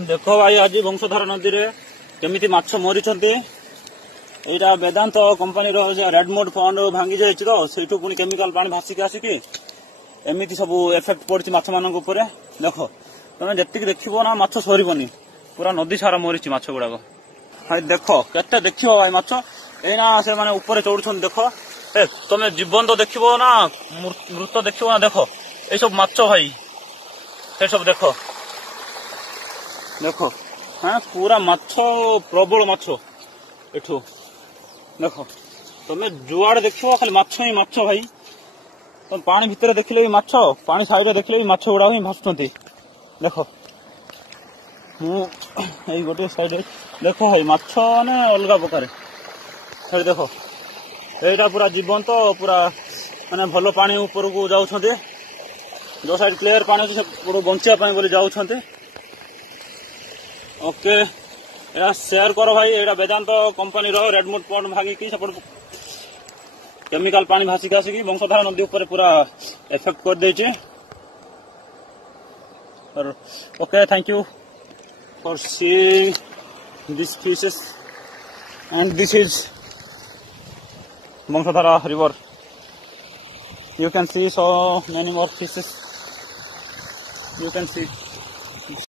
देखो भाई आज बंशधारा नदी रे केमिति माछ मरी एटा वेदांत कंपनी रेडमोड फंड भांगी जाए तो से पुणी केमिकल पानी भासिक आसिकी एमती सब एफेक्ट पड़ी माछ मान देख तुम जी देखो ना माछ सरीबनी पूरा नदी सारा मरी माछ गुड़ाक भाई देख के देख भाई माछ एना से माने ऊपर चढ़ुं देख तुम जीवन तो देखो ना मृत देखो ना देख ये सब माछ भाई ये सब देख देख हाँ पूरा माछ प्रबल माछ एठू देख तुम जुआड़े देख खाली माछ ही माछ भाई तुम पानी भितर देखले भी माछ पानी साइड देखले भी माछ गुड़ा ही भासुंट देख मुझे गोटे साइड देख भाई माछ ने अलग प्रकार देख यहाँ पूरा जीवन तो पूरा माने भल पानी ऊपर को जाऊँ जो साइड क्लियर पानी अच्छे बचापी बोली जाऊँ ओके या शेयर करो भाई एटा वेदांत कंपनी रो रेडमोड फंड भागिकी सपोर्ट केमिकल पानी भासिक आसिकी बंशधारा नदी ऊपर पूरा इफेक्ट कर देछि okay thank you for seeing this fishes and this is Vamsadhara river you can see so many more fishes you can see